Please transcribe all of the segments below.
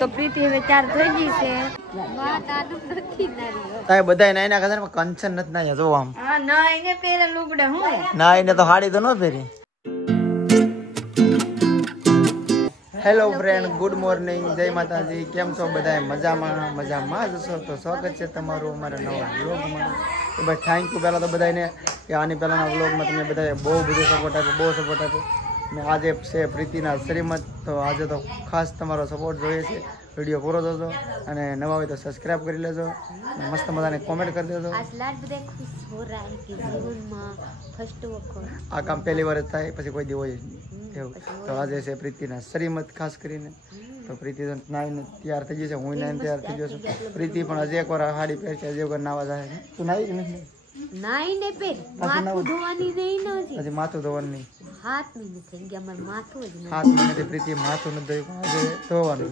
તો પ્રીતિ હવે 4 થઈ ગઈ છે તાય બધાય નાઈ ના કદરમાં કંચન નથી ના જો આમ હા ના એને પહેરે લુગડા હું ના એને તો હાડી તો ન પહેરી હેલો ફ્રેન્ડ ગુડ મોર્નિંગ જય માતાજી કેમ છો બધાય મજામાં જ છો તો સ્વાગત છે તમારું અમારા નવા વ્લોગમાં તો ભાઈ થેન્ક યુ પહેલાં તો બધાને કે આની પહેલાંના વ્લોગમાં તમે બધાએ બહુ સપોર્ટ આપ્યો ને આજે છે પ્રીતિના શ્રીમત તો આજે તો ખાસ તમારો સપોર્ટ જોઈએ છે વિડીયો પૂરો થજો અને નવા હોય તો સબસ્ક્રાઇબ કરી લેજો મસ્ત મજાને કોમેન્ટ કરી દેજો આ કામ પહેલી વાર જ થાય પછી કોઈ દી હોય જ નહીં એવું તો આજે છે પ્રીતિના શ્રીમત ખાસ કરીને તો પ્રીતિ તો નાઈને તૈયાર થઈ ગઈ છે હું નાઈને તૈયાર થઈ ગયો છું પ્રીતિ પણ હજી એકવાર હાડી પહેરશે હજી એકવાર નાવા જાય છે તું નાઈ કે નથી નાઈને પહેર માથું ધોવાની નહીં નથી હજી માથું ધોવાનું નહીં 7 મહિને થઈ ગયા મારું માથું જ નહીં 7 મહિનાથી પ્રીતિ માથું નથી ધોયું આજે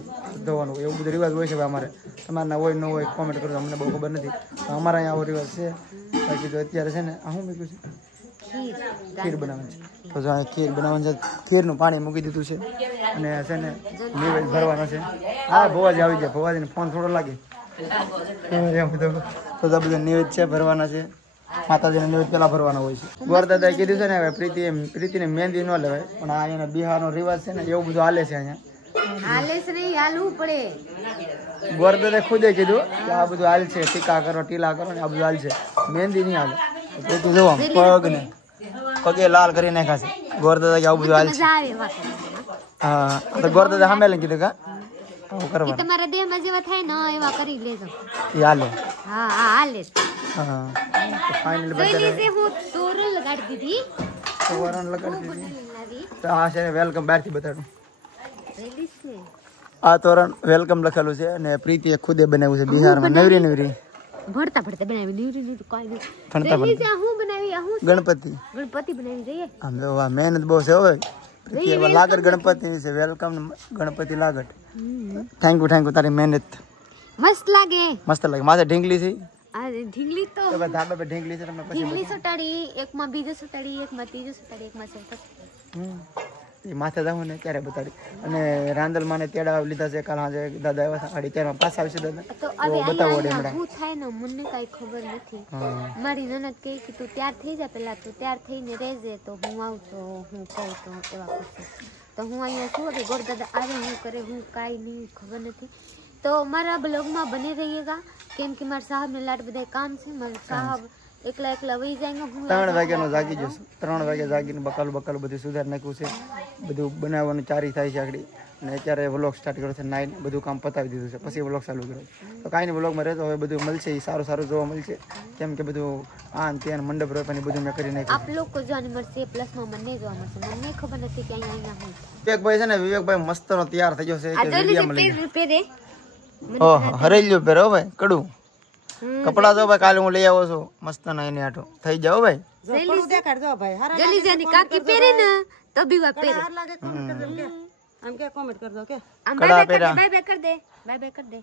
ધોવાનું એવું બધું રિવાજ હોય છે અમારે તમારે ના હોય ન હોય કોમેન્ટ કરજો અમને બહુ ખબર નથી અમારા અહીંયા આવો રિવાજ છે બાકી જો અત્યારે છે ને આ શું મૂક્યું છે ખીર બનાવવાની છે તો જો ખીર બનાવવાની છે ખીરનું પાણી મૂકી દીધું છે અને છે ને નૈવેદ્ય ભરવાનો છે હા ભવાજી આવી જાય ભવાજીને ફોન થોડો લાગે તો બધા નૈવેદ્ય છે ભરવાના છે માતાજીને નૈવેદ્ય પેલા ભરવાનો હોય છે ગોરદાદાએ કીધું છે ને હવે પ્રીતિને મહેંદી ન લેવાય પણ આ અહીંયા બિહારનો રિવાજ છે ને એવું બધું હાલે છે અહીંયા હાલે છે નહીં હાલવું પડે ગોરદાદાએ ખુદે કીધું કે આ બધું હાલ છે ટીકા કરો ટીલા કરો ને આ બધું હાલ છે મહેંદી નહીં હાલે પ્રીતિ જોવા પગને પગે લાલ કરી નાખ્યા છે ગોરદાદા કે આવું બધું હાલ છે હા તો ગોરદાદા સામે લઈને કીધું કા આવું કરવાનું તમારા દેહમાં જેવા થાય ને એવા કરી લેજો એ હાલે હા હાલે હા ફાઇનલ બતાડે હું તોરણ લગાડી દીધી તો આ છે વેલકમ બહારથી બતાડું આ તોરણ વેલકમ લખેલું છે અને પ્રીતિએ ખુદે બનાવ્યું છે બિહારમાં નવરી ભણતા બનાવી નીવરી કોઈ ભણતા હું બનાવી હું ગણપતિ બનાવી જઈએ આમ તો મહેનત બહુ છે હવે પ્રીતિ હવે લાગડ ગણપતિ છે વેલકમ ગણપતિ લાગડ થેન્ક યુ તારી મહેનત મસ્ત લાગે માથે ઢીંગલી છે આ ઢીંગલી તો હવે ધાબા પર ઢીંગલી છે તમે પછી ઢીંગલી સુટાડી એકમાં બીજો સુટાડી એકમાં ત્રીજો સુટાડી એકમાં ચોથો એ માથે જાવ ને ત્યારે બતાડી અને રાંદલમાં ને તેડા લીધા છે કાલ હાજે દાદા આવ્યા સાડી ત્યારમાં પાછા આવશે દાદા તો હવે અહીંયા હું થાય ને મને કાઈ ખબર નથી મારી નનદ કહે કે તું તૈયાર થઈ જા પેલા તું તૈયાર થઈને રહેજે તો હું આવું તો હું કહું તો એવા કરશે તો હું અહીંયા શું કે ગોરદાદા આવે હું કરે હું કાઈ નહીં ખબર નથી તો મારા બ્લોગમાં બને રહીએગા કેમ કે મારા સાહેબ ને લાટ બધા કામ છે મારા સાહેબ એકલા વહી જાય હું 3 વાગ્યાનો જાગી જશું 3 વાગે જાગીને બકાલું બધું સુધાર નાખ્યું છે બધું બનાવવાનું ચારી થાય છે આગળ અને અત્યારે વ્લોગ સ્ટાર્ટ કર્યો છે 9 બધું કામ પતાવી દીધું છે પછી વ્લોગ ચાલુ કર્યો તો કાંઈ નહીં વ્લોગમાં રહેતો હવે બધું મળશે એ સારું જોવા મળશે કેમ કે બધું આન ત્યાં મંડપ રોપવાની બધું મેં કરી નાખ્યું આપ લોકો જોવાની મળશે પ્લસમાં મને જોવા મળશે મને ખબર નથી કે અહીંયા હું વિવેકભાઈ છે ને વિવેકભાઈ મસ્તનો તૈયાર થઈ ગયો છે કે વિડિયોમાં લઈ પહેરે ઓહો હરેલ્યો પહેરો ભાઈ કડું કપડા જો ભાઈ કાલે હું લઈ આવો છું મસ્ત ના એને આટો થઈ જાવ ભાઈ જલ્દી જાની કાકી પહેરે ને તો બીવા પહેરે આમ કે કોમેન્ટ કર દો કે કડા પહેરા બાય કર દે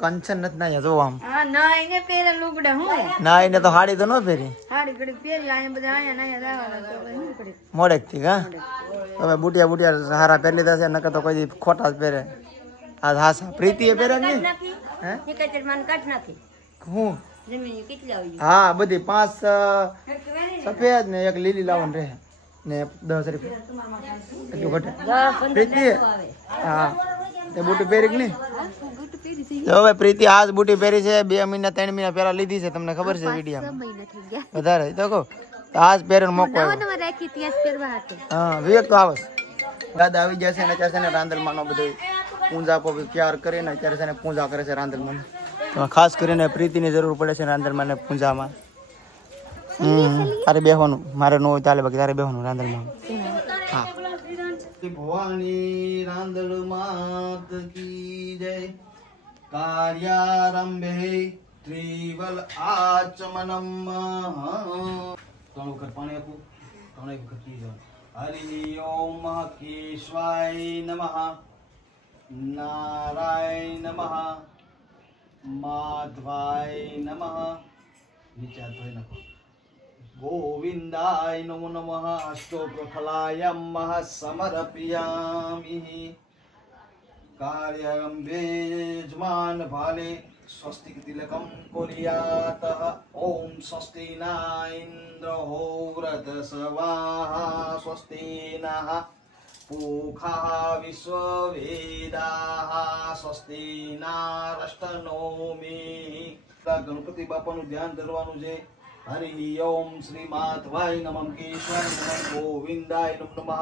કંચન નથી ના જો આમ હા ના એને પહેરે લુગડા હું ના એને તો હાડી તો ન પહેરી હાડી ઘડી પહેરી અહીંયા બધા અહીંયા દાવાના તો શું કરે મોડેક થી કા હવે બુટિયા હારા પહેરી લીધા છે નકર તો કોઈ ખોટા જ પહેરે આ હાસા પ્રીતિએ પહેરે ને હે નિકચર માન કાઢ નાખી હું જમીન કેટલી આવી હા બધી 5 સફેદ ને એક લીલી લાવન રહે ને 10 રૂપિયા એટલું ઘટે પ્રીતિ હા તે બુટી પહેરી કે નહીં જો ભાઈ પ્રીતિ આજ બુટી પહેરી છે 2 મહિના 3 મહિના પહેલા લીધી છે તમને ખબર છે વિડીયોમાં વધારે તો કહો આજ પહેરીને મોકો હા વિવેક તો આવે દાદા આવી ગયા છે ને અત્યારે છે ને રાંદલમાંનો બધું પૂંજા ક્યાર કરીને અત્યારે છે ને પૂજા કરે છે રાંદલમાં ખાસ કરીને પ્રીતિની જરૂર પડે છે રાંદલમાં ને પૂજામાં તારે બેહવાનું મારે ન હોય ચાલે બાકી તારે બેહવાનું રાંદલમાં હા ભવાની રાંદલ માત કી જય કાર્યારંભે ત્રિવલ આચમનમ ત્રણ વખત પાણી આપું 3 વખત પી જાવ હરિ ઓમ કેશવાય નમઃ નારાયણ નમઃ માધવાય નમઃ નીચે ધોઈ નાખો गोविंदाय नमो नमः अष्टोप्रफलायं समर्पयामि कार्यं वेजमान भाले स्वस्तिक तिलकं कुर्यातः ओम स्वस्ति न इन्द्रो व्रतसवाहा स्वस्ति नः पूखा विश्ववेदाः स्वस्ति नारष्टनोमी गणपति बापाનું ધ્યાન ધરવાનું છે હરિ ઓમ શ્રી માધવાય નમઃ કેશવાય નમઃ ગોવિંદાય નમઃ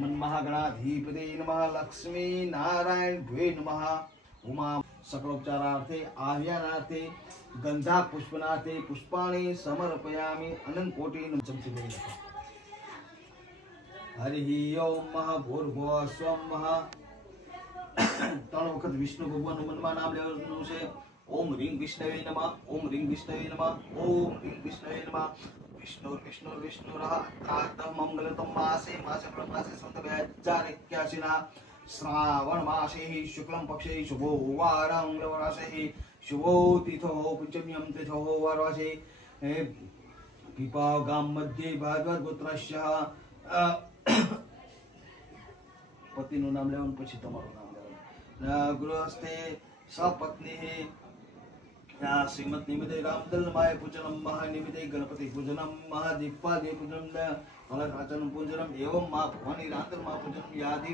મન્મહાગણાધિપતિ નમઃ લક્ષ્મી નારાયણ ભવે નમઃ ઉમા सकलोपचारार्थे आह्वानार्थे गंधा पुष्पनार्थे पुष्पाणि समर्पयामि अनंत कोटि नमः हरि ओम महाभूर्भुवः स्वः 3 વખત વિષ્ણુ ભગવાનનું મનમાં નામ લેવાનું છે ओम ह्रीं विष्णवे नमः ओम ह्रीं विष्णवे नमः ओम ह्रीं विष्णवे नमः विष्णुर्विष्णुर्विष्णुरः कार्तः मंगलतम मासे मासे संवत्सरः श्रावण मासे शुक्लम पक्षे शुभो वारं मंगलवासे शुभो तिथो पंचम्यं तिथो वारवासे पिपा गाम मध्ये भागवत गोत्रस्य पतिનું નામ લેવાનું પછી તમારું નામ લેવાનું ગૃહસ્થે સપત્ની श्रीमद निमिते रामदल माय पूजनम महानिमिते गणपति पूजनम महादीपादि पूजनम फलकाचन पूजनम एवं मां भवानी रामदल मां पूजनम यादि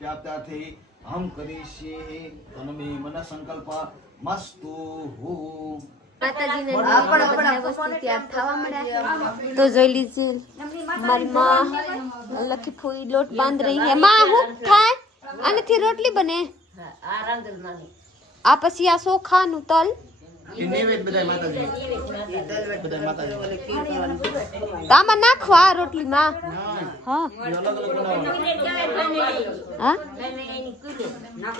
व्याप्तार्थे हम करिष्ये तन्मे मन संकल्प मस्तु માતાજીને બધા વસ્તુ તૈયાર થવા મળ્યા તો જોઈ લીજે મારી માં લખી ફૂઈ લોટ બાંધ રહી હે માં હું થાય આનાથી રોટલી બને આ રાંધલ માં આ પછી આ ચોખાનું તલ નૈવેદ્ય બધાય માતાજી બધાય માતાજી આમાં નાખવા આ રોટલીમાં હા હા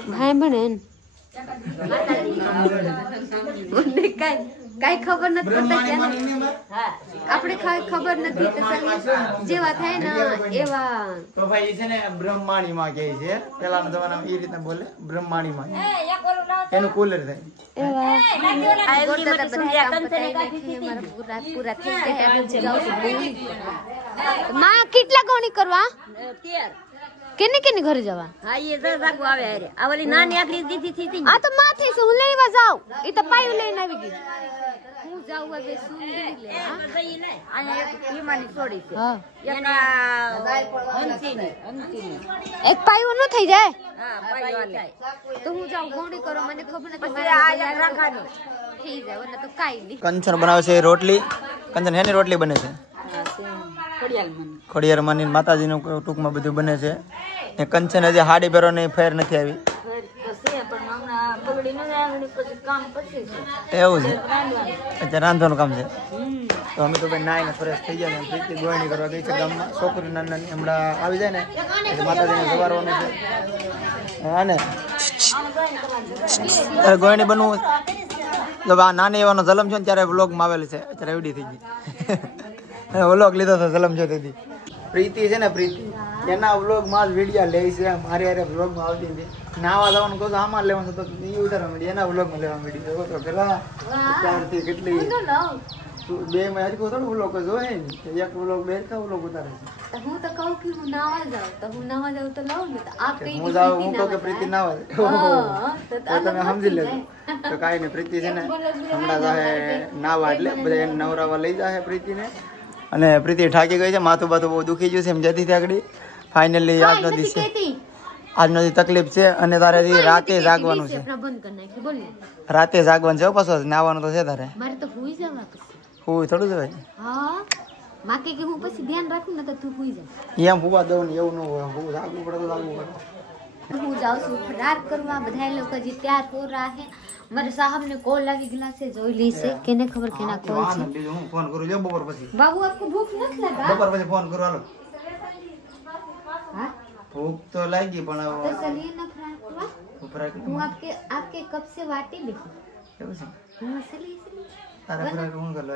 ભાઈ બને મને કાઈ ખબર નથી પડતા આપણે ખબર નથી તો જેવા થાય ને એવા તો ભાઈ છે ને બ્રહ્માણી માં કહે છે પેલાના જમાનામાં એ રીતના બોલે બ્રહ્માણી માં એનું કુલર થાય એવા પૂરા થઈ ગયા માં કેટલા ગોણી કરવા 13 કેને કેને ઘરે જવા હા એ જાગો આવે અરે આ ઓલી નાની આકડી દીધી થી આ તો માથે છે હું લેવા જાવ એ તો પાયું લઈને આવી ગઈ હું જાવ હવે સુંદરી લે આને એક ઈમાની છોડી છે હા એક અંતિની એક પાયું ન થઈ જાય હા પાઈ તો હું જાવ ગોણી કરો મને ખબર નથી પછી આ એક રાખવાની થઈ જાય ઓને તો કાઈ નહીં કંચન બનાવે છે રોટલી કંચન હેની રોટલી બને છે ખોડિયાર માની માતાજીનું ટૂંકમાં બધું બને છે એ કંચન હજી હાડી પહેરવાની ફેર નથી આવી એવું છે અત્યારે રાંધવાનું કામ છે તો અમે તો ભાઈ નાઈને ફ્રેશ થઈ ગયા ને પ્રીતિ ગોળણી કરવા ગઈ છે ગામમાં છોકરી નાની હમણાં આવી જાય ને એટલે માતાજીને સવારવાનું છે અને ત્યારે ગોળણી બનવું જો આ નાની એવાનો જલમ છે ને ત્યારે વ્લોગમાં આવેલું છે અત્યારે એવડી થઈ ગઈ વ્લોગ લીધો હતો જલમ છે તેથી પ્રીતિ છે ને પ્રીતિ એના વ્લોગમાં જ વિડીયો લે છે મારી હારે વ્લોગમાં આવતી હતી નાવા જવાનું કહું આમાં લેવાનું તો એ ઉતારવા માંડી એના વ્લોગમાં લેવા માંડી તો પેલા ત્યારથી કેટલી 2 માં હજી થોડું વ્લોગ જોવે ને એક વ્લોગ 2 વ્લોગ ઉતારે છે હું તો કહું કે હું નાવા જાવ તો હું નાવા જાવ તો લાવ ને તો આ કઈ હું જાવ હું કહું કે પ્રીતિ નાવા તો તમે સમજી લેજો તો કાંઈ નહીં પ્રીતિ છે ને હમણાં જાહે નાવા એટલે બધા એને નવરાવા લઈ જાય પ્રીતિને અને પ્રીતિ ઠાકી ગઈ છે માથું બાથું બહુ દુખી ગયું છે એમ જતી હતી આગળ ફાઇનલી આજનો દિવસ છે આજનો દી તકલીફ છે અને તારે રાતે જાગવાનું છે રાતે જાગવાનું છે પાછું નાવાનું તો છે તારે મારે તો હુઈ જવા હું થોડું જવાય હા માકે કે હું પછી ધ્યાન રાખું ને તો તું હુઈ જા એમ હુવા દઉં ને એવું ન હોય હું જાગવું પડે તો જાગવું પડે હું જાઉં છું ફરાર કરવા બધા લોકો જે તૈયાર હો રહા હે મારે સાहब ने कॉल આવી ગલા છે જોઈ લી છે કેને ખબર કેના કોલ છે હું ફોન કરું જો બપોર પછી બાબુ આપકો ભૂખ નથી લગા બપોર પછી ફોન કરું હાલો हां ભૂખ તો લાગી પણ तो चलिए ना फरार ફરાક હું आपके कब से वाटी देखो કેવું છે हां चलिए તારા ફરાક હું કર લો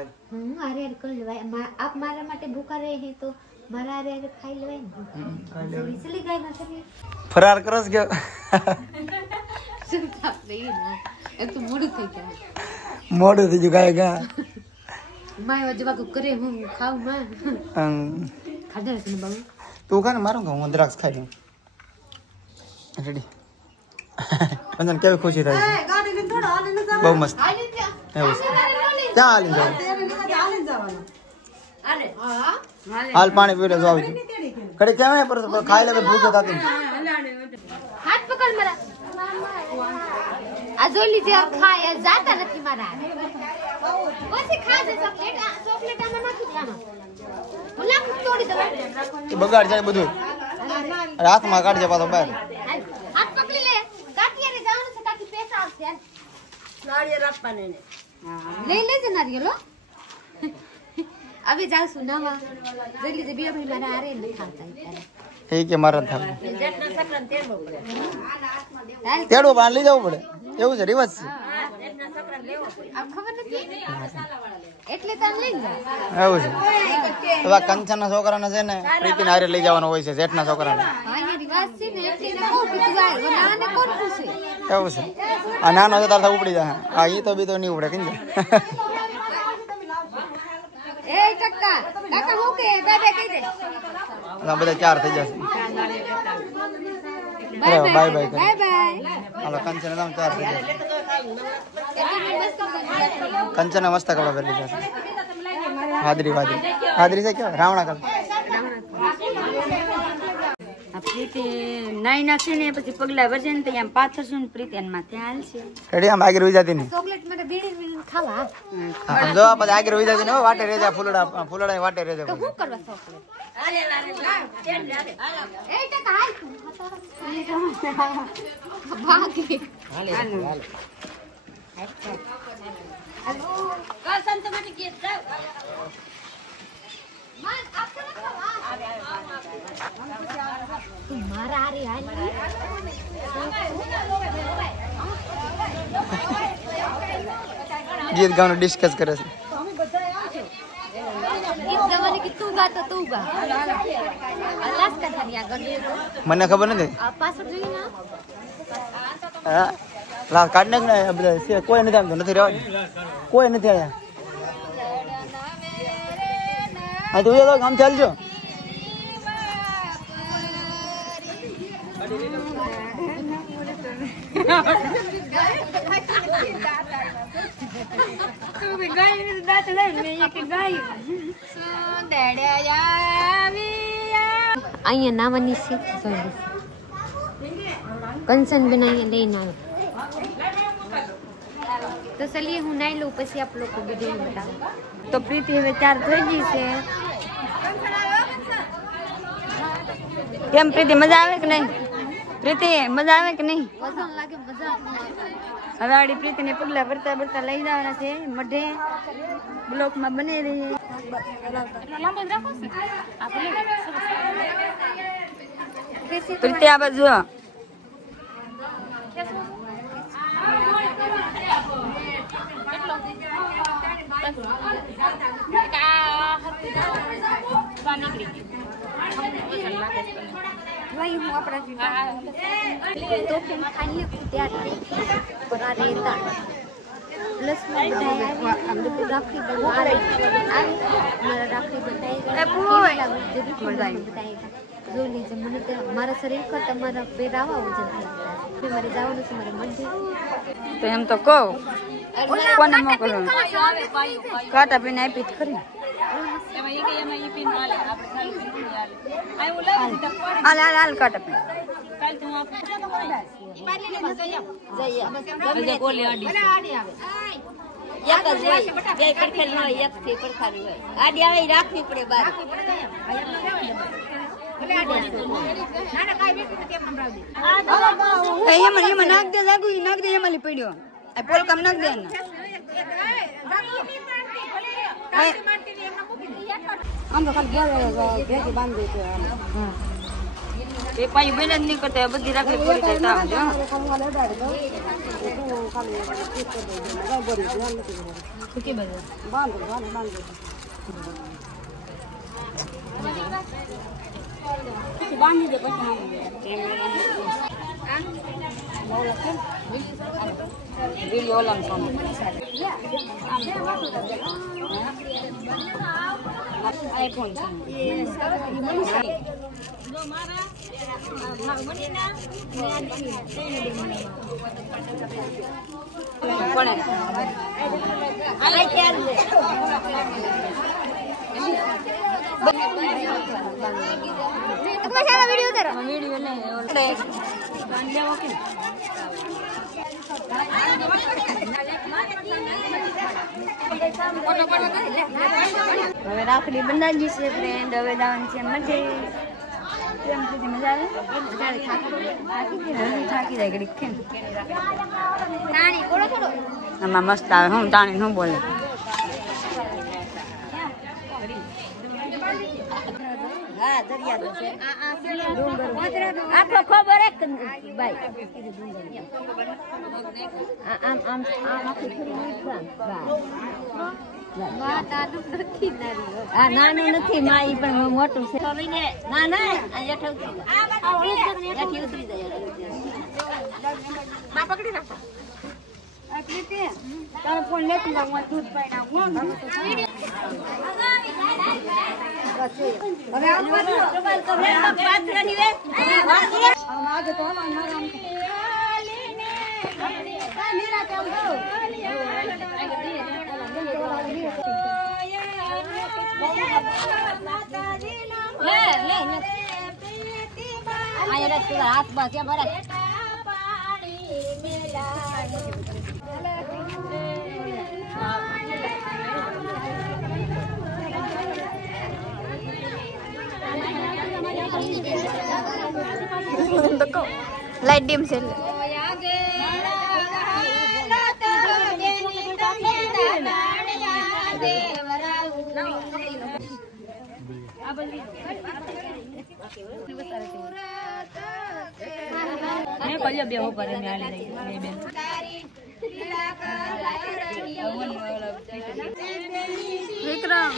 अरे कर लेवाय आप मारा માટે ભૂખા રહે હે તો મારા અરે ખાઈ લેવાય ને ચલી ગઈ ના ચલી ફરાર કરસ કે સુતા નહીં ના એક તો મોડું થઈ ગયા મોડું થઈ ગયું ગાય માય જવા કરે હું ખાઉં માં ખાધે છે ને બાબુ તું ખા ને મારું હું દ્રાક્ષ ખાઈ લઉં રેડી કંચન કેવી ખુશી થાય છે ગાડી લઈને થોડો હાલીને જવાનું. બહુ મસ્ત એવું છે ક્યાં હાલી જાય હાલીને જવાનું. હાલ પાણી પી લે જો આવી કડી કેમ પર ખાઈ લે ભૂખ થતી હાથ પકડ મારા આ જોઈ લીજે ખાય જાતા નથી મારા ઓછી ખાજે ચોકલેટ આમાં નાખી દે આમાં ઓલા તોડી દો કે બગાડ જાય બધું હાથમાં કાઢજે પાછો બહાર હાથ પકડી લે કાકી રે જવાનું છે કાકી પૈસા આવશે નાળિયેર આપવાને ને. લઈ લેજે નારિયેલો હવે જાશું નવા જોઈ લીજે બે ભાઈ મારા આરે ન ખાતા એ કે મારા થાય જેટલા સકરન તેડવો પડે તેડો બાંધ લઈ જવું પડે એવું છે રિવાજ છે જેટલા સકરન લેવો પડે આમ ખબર નથી એટલે તને લઈ જા એવું છે તો કંચન ના છોકરાને છે ને પ્રીતિને હારે લઈ જવાનો હોય છે જેઠના છોકરાને હા એ રિવાજ છે ને એટલે એને કહું કે તું આય નાને કોણ પૂછે એવું છે આ નાનો છે તાર ઉપડી જાય હા ઈ તો બી તો નહીં ઉપડે કઈ એ ટક્કા કાકા હું કે બાય કહી દે બધા 4 થઈ જશે bye bye bye bye bye હાલો કંચન નામ 4 થઈ જશે એટલે મસ્ત કંચન મસ્ત કપડા પહેરી જશે હાદરી છે ક્યાં રાવણા કલ આ પ્રીતિ નાઈ નાખશે ને પછી પગલા વરસે ને ત્યાં પાથરશું ને પ્રીતિ એન માથે હાલશે રેડી આમ આગળ વઈ જતી નહીં ચોકલેટ માટે બીડી ખાવા આમ જો પછી આગળ વઈ જતી ને વાટે રેજા ફૂલડા વાટે રેજા તો હું કરવા ચોકલેટ એ ટકા હાલ તું ભાગે તું મારા હારે હાલ ગીત ગાવાનું ડિસ્કસ કરે છે ગીત ગાવાની કે તું ગા તો તું ગા અલાસ કા થારી આગળ મને ખબર નથી આ પાછળ જોઈ ના હા લાલ કાઢ નાખ ને બધા છે કોઈ નથી આમ તો નથી રહેવા કોઈ નથી આયા હા તું તો કામ ચાલજો અહીંયા નાવાની છે જોઈ કંચન બેન અહીંયા લઈને આવે તો ચલીએ હું નાઈ લઉં પછી આપ લોકો વિડીયો બતાવો તો પ્રીતિ હવે 4 થઈ ગઈ છે કેમ પ્રીતિ મજા આવે કે નહીં પ્રીતિ મજા આવે કે નહીં મજા લાગે મજા હવે આડી પ્રીતિને પગલા ભરતા લઈ જવાના છે મઢે બ્લોકમાં બની રહી પ્રીતિ આ બાજુ ભાઈ હું આપણા તો કેમ ખાલી ત્યાં પર આ રહેતા પ્લસ માં બધા રાખી મારા રાખી બતાવી જોઈ લીજે મને તો મારા શરીર કરતા મારા પેર આવા વજન થઈ મારે જવાનું છે મારે મંડી તો એમ તો કહું કોને મોકલો કાટા પીને આપી જ ખરી હાલ કાટા પીને રાખવી પડે બાર એમાં નાખ દે લાગુ નાખ દે એમાં પડ્યો આ પોલ કામ નાખ દે આમ તો ખાલી ભેગી બાંધી છે એ પાછી બેન જ નહીં કરતા બધી રાખવી પૂરી થાય બાંધી દે પછી વિડીયો ઓલામ સામે આઈફોન છે હવે રાખડી બંધાવી છે ફ્રેન્ડ. હવે જવાનું છે મજે. કેમ સુધી મજા આવે? થાકી જાય ઘડીક કેમ? આમાં મસ્ત આવે. હું તાણી શું બોલે? આટલો ખબર ભાઈ આમ આમ નાનું નથી માં ઈ પણ મોટું છે. ના ના ઉતરી જાય પકડી રાખો. તારો ફોન લેતી જાવ. દૂધ હાથ બસ બરાબર. લાઈટ ડીમ છે એટલે બેહો કરે વિક્રમ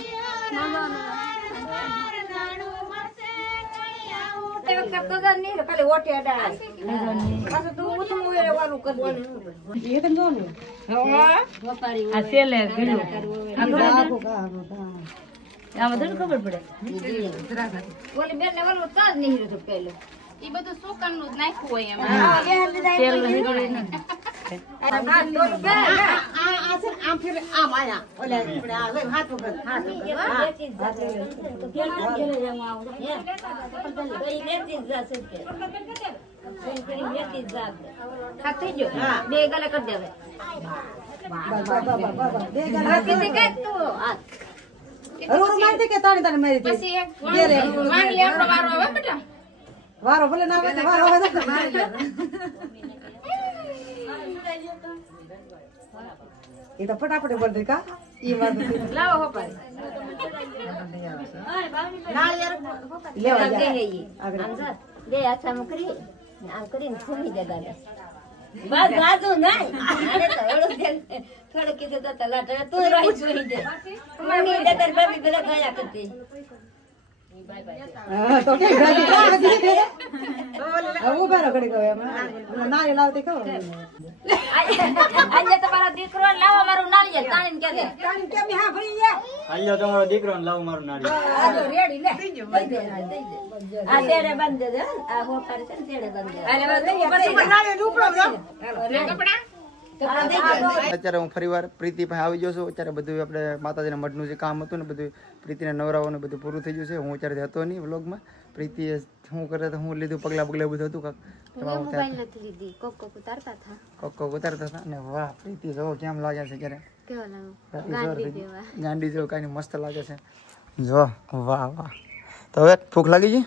ખબર પડે. એ બધું સુકન નું નાખ્યું હોય બે ગલા કરી દેવે. વારો ભલે ના આવે વારો આવે એ તો ફટાફટ બોલ દે કા ઈ વાત લાવો હો પર ના યાર લેવા દે આગળ દે આછા મુકરી આમ કરીને સુની જગા બસ બાજુ નહીં અરે તો થોડું કીધું તો તલાટ તું રહી સુઈ દે મમ્મી દે તાર બેબી પેલા ગયા કરતી. તો કે ઉભા ઘડી ગયો નાળી લાવતી કહો આજે તમારો દીકરો લાવો મારું નાળિયેર તાણીને કે દે તાણીને કેમ હા ભરી ગયા આલ્યો તમારો દીકરો લાવો મારું નાળિયેર આ રેડી લે દઈ દે આ તેડે બંધ દે આ હો પર છે તેડે બંધ દે અરે પછી નાળિયેર ઉપડો લે કપડા. અત્યારે હું ફરીવાર પ્રીતિ પાસે આવી ગયો છું. અત્યારે બધું આપણે માતાજીના મઢનું જે કામ હતું ને બધું પ્રીતિને નવરાવવાનું બધું પૂરું થઈ ગયું છે. હું અત્યારે હતો નહીં વ્લોગમાં. પ્રીતિએ શું કરે તો હું લીધું પગલા બધું હતું કોક ઉતારતા હતા ને વાહ પ્રીતિ જો કેમ લાગે છે ક્યારે ગાંડી જેવું કઈ મસ્ત લાગે છે જો વાહ વાહ. તો હવે ભૂખ લાગી ગઈ?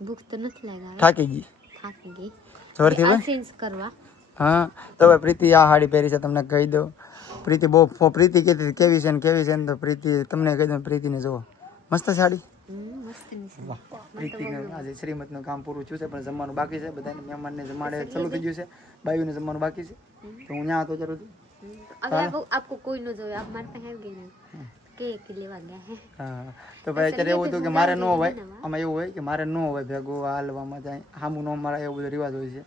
ભૂખ તો નથી લાગી. થાકી ગઈ જોરથી કરવા. હા તો ભાઈ પ્રીતિ આ સાડી પહેરી છે તમને કહી દઉં. પ્રીતિ બહુ પ્રીતિ કહેતી હતી કેવી છે ને તો પ્રીતિ તમને કહી દઉં પ્રીતિને જુઓ મસ્ત સાડી. પ્રીતિને આજે શ્રીમતનું કામ પૂરું થયું છે પણ જમવાનું બાકી છે. બધાને મહેમાનને જમાડે ચાલુ થઈ ગયું છે. બાયુને જમવાનું બાકી છે તો હું ત્યાં હતો જરૂર. आपको कोई न जो आप मार पे है गए કેક લેવા ગયા હે. હા તો ભાઈ અત્યારે એવું હતું કે મારે ન હોય આમાં એવું હોય કે મારે ન હોય ભેગું હાલવામાં જાય હામું ન મળે એવું બધો રિવાજ હોય છે.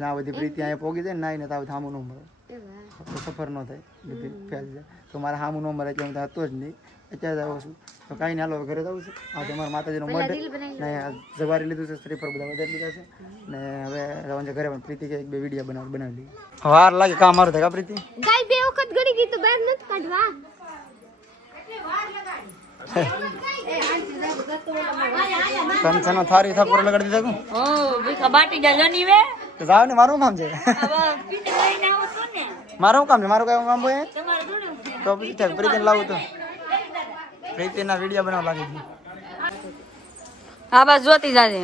ના બધી પ્રીતિ અહીંયા પોગી જાય નાઈને તો હામું ન મળે તો સફર ન થાય બધી ફેલ જાય તો મારે હામું ન મળે એટલે હું હતો જ નહીં. અત્યારે આવું છું તો કાંઈ ના હાલો ઘરે જવું છે. આજે અમારા માતાજીનો મઢ ને જવારી લીધું છે, શ્રીફળ બધા વધારી લીધા છે ને હવે જવાનું છે ઘરે. પણ પ્રીતિ કે 2 વિડીયો બનાવી લઈએ. વાર લાગે કામ મારું થાય કા પ્રીતિ? ગાય 2 વખત ગળી ગઈ તો બહાર નથી કાઢવા. કંચનો થારી થાપોર લગાડી દીધા કો ભીખા બાટી જા જની વે તો જાવ ને. મારું કામ છે, હવે પીને લઈને આવો છો ને. મારું કામ છે, મારું કઈ કામ હોય તમારે જોડે તો પછી ઠીક. પ્રીતિને લાવું તો પ્રીતિના વિડીયો બનાવવા લાગી છે. હા બસ જોતી જાજે.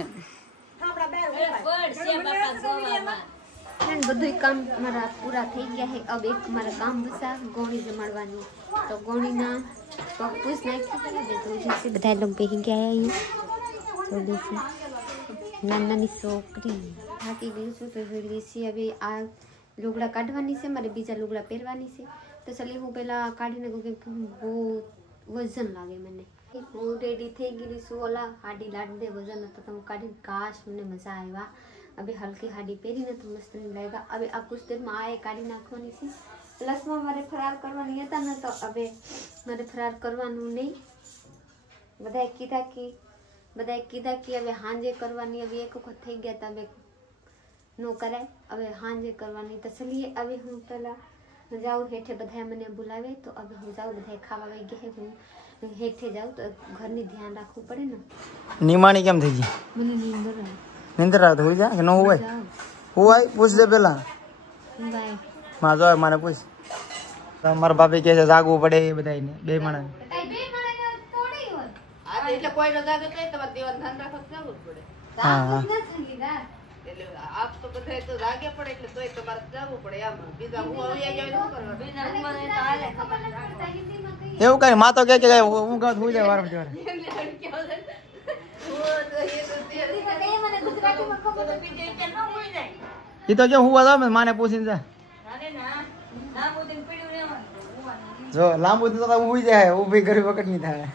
બધું કામ મારા પૂરા થઈ ગયા છે. अब एक મારા કામ બચા ગોણી જમાડવાની. તો ગોણીના પગ પૂછ નાખી તો જैसे બધા लोग બેહી ગયા અહીં તો દેખી નાની છોકરી થાકી ગઈ છું તો જોઈ છે. હવે આ લુગડા કાઢવાની છે, મારે બીજા લુગડા પહેરવાની છે. તો ચલી હું પહેલા કાઢીને કહું કે બહુ વજન લાગે મને. હું રેડી થઈ ગઈ છું. ઓલા હાડી લાડી દે વજન હતો તો હું કાઢીને કાશ મને મજા આવ્યા. હવે હલકી હાડી પહેરીને તો મસ્ત નહીં લાગ્યા. હવે આ કુછ દેરમાં આ કાઢી નાખવાની છે. પ્લસમાં મારે ફરાર કરવાની હતા ને તો હવે મારે ફરાર કરવાનું નહીં. બધાએ કીધા કે હવે હાંજે કરવાની. હવે એક વખત થઈ ગયા તો હવે નો કરાય. હવે હાંજે કરવાની. તો ચલીએ હવે હું પહેલાં જાઉં હેઠે. બધા મને બોલાવે તો હવે હું જાઉં. બધા ખાવા વહી ગયા. હું હેઠે જાઉં તો ઘરની ધ્યાન રાખવું પડે ને. નિમાણી કેમ થઈ ગઈ? મને નીંદર આવે. નિંદર આવે તો હોઈ જા કે ન હોય? હોય પૂછ લે પેલા. બાય. માં જો મને પૂછ. મારા બાપે કહે છે જાગવું પડે એ બધાને 2 માણસ. એટલે કોઈ ન જાગે તો તમારે દેવાન ધ્યાન રાખો જવું જ પડે. હા એટલે આપ તો બધા તો જાગે પડે એટલે તોય તમારે જવું પડે. એમ બીજા હું આવી જાય શું કરવા? બીજા મને તો હાલે ખબર નથી. એવું કઈ માં તો કે હું ગાત હોઈ જાય વારમ ચાર. એ તો કે હું વાદા માને પૂછીને જા. જો લાંબુ તો ઉભી જાય, ઊભી કરી વખત નહીં થાય.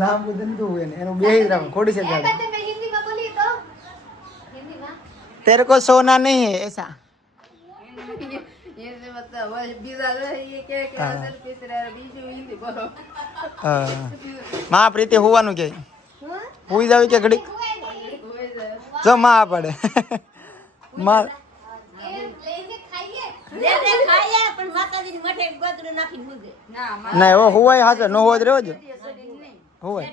લાંબુ તો નહીં હોય ને એનું બેહી જ રાખો. ખોડી છે तेरे को सोना नहीं है ऐसा. માં પ્રીતિ હોવાનું કે હુઈ જાવ કે ઘડીક જો માં પડે. માં ના એવો હુવાય હાચો ન હોય રહ્યો જ હુવાય.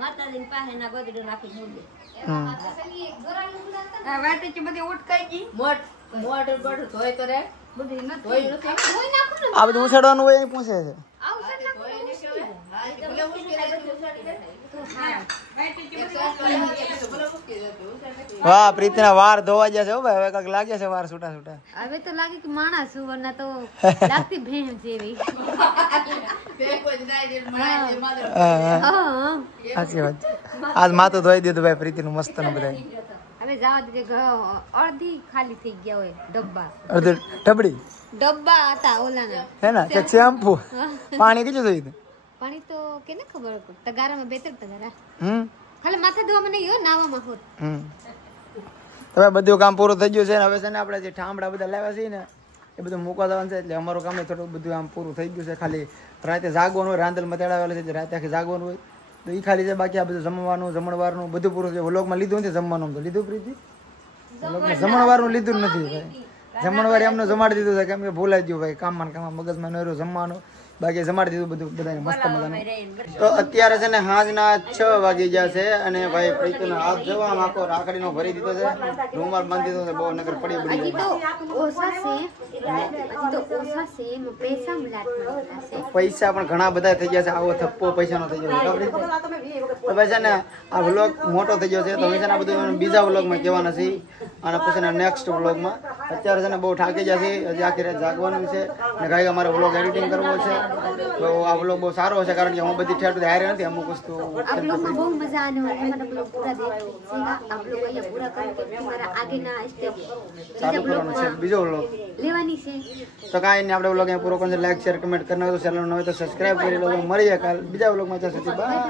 માતાજી પાસે ના ગોદડું નાખી મૂકે. આ બધું ઉછાડવાનું હોય પૂછે છે. વાહ પ્રીતિના વાર ધોવા ગયા છે. હવે કાંઈક લાગે છે વાર છૂટા છૂટા. હવે તો લાગે કે માણસ વરના તો લાગતી ભેણ જેવી. સાચી વાત. આજ માથું ધોઈ દીધું ભાઈ પ્રીતિનું મસ્ત ને બધા. હવે જવા દેજે. અડધી ખાલી થઈ ગયા હોય ડબ્બા. અડધી ટબડી ડબ્બા હતા ઓલાના હે ને કે શેમ્પુ પાણી કેટલું જોયું? પાણી તો કેને ખબર તગારામાં 2-3 તગારા. ખાલી માથે ધોવા મને યો નાવામાં હોત. હવે બધું કામ પૂરું થઈ ગયું છે ને હવે છે ને આપણે જે ઠામડા બધા લાવ્યા છે ને એ બધું મૂકવા જવાનું છે. એટલે અમારું કામ થોડું બધું આમ પૂરું થઈ ગયું છે. ખાલી રાતે જાગવાનું હોય. રાંધલ મતાડાવેલા છે રાતે આખી જાગવાનું હોય તો એ ખાલી છે. બાકી આ બધું જમવાનું જમણવારનું બધું પૂરું છે. વ્લોગમાં લીધું નથી જમવાનું તો લીધું પ્રીતિ. વ્લોગમાં જમણવારનું લીધું નથી ભાઈ. જમણવાર એમને જમાડી દીધું છે કેમ કે ભૂલાઈ ગયું ભાઈ કામમાં મગજમાં ન રહ્યું જમવાનું. બાકી જમાડી દીધું બધું બધાને મસ્ત મજાનું. તો અત્યારે છે ને સાંજના 6 વાગી ગયા છે અને ભાઈ પ્રીતિનો હાથ જવા આખો રાખડીનો ભરી દીધો છે. રૂમાલ બાંધી દીધો છે. બહુ નગર પડી પૈસા પણ ઘણા બધા થઈ ગયા છે. આવો થપ્પો પૈસાનો થઈ ગયો છે. તો ભાઈ છે ને આ વ્લોગ મોટો થઈ ગયો છે તો છે ને આ બધું બીજા વ્લોગમાં કહેવાના છે અને પછી નેક્સ્ટ વ્લોગમાં. અત્યારે છે ને બહુ થાકી ગયા છે. હજી આખી રાત જાગવાનું છે અને ગાઈ અમારે વ્લોગ એડિટિંગ કરવો છે. તો આ વ્લોગ બહુ સારો છે કારણ કે હું બધી ઠેઠ હારે નથી. અમુક વસ્તુ બહુ મજા આને વાળી મને બ્લોગ પૂરા દેखेगा. आप लोग અહીંયા પૂરા करके हमारा આગેના સ્ટેપ ચાલુ કરવાનો છે બીજો વ્લોગ લેવાની છે. તો કાંઈ નહીં આપણે વ્લોગ અહીંયા પૂરો કરજો. લાઈક શેર કમેન્ટ કરવાનો. ચેનલ ન હોય તો સબસ્ક્રાઇબ કરી લો. મળીએ કાલ બીજા વ્લોગમાં. ત્યાં સુધી બાય.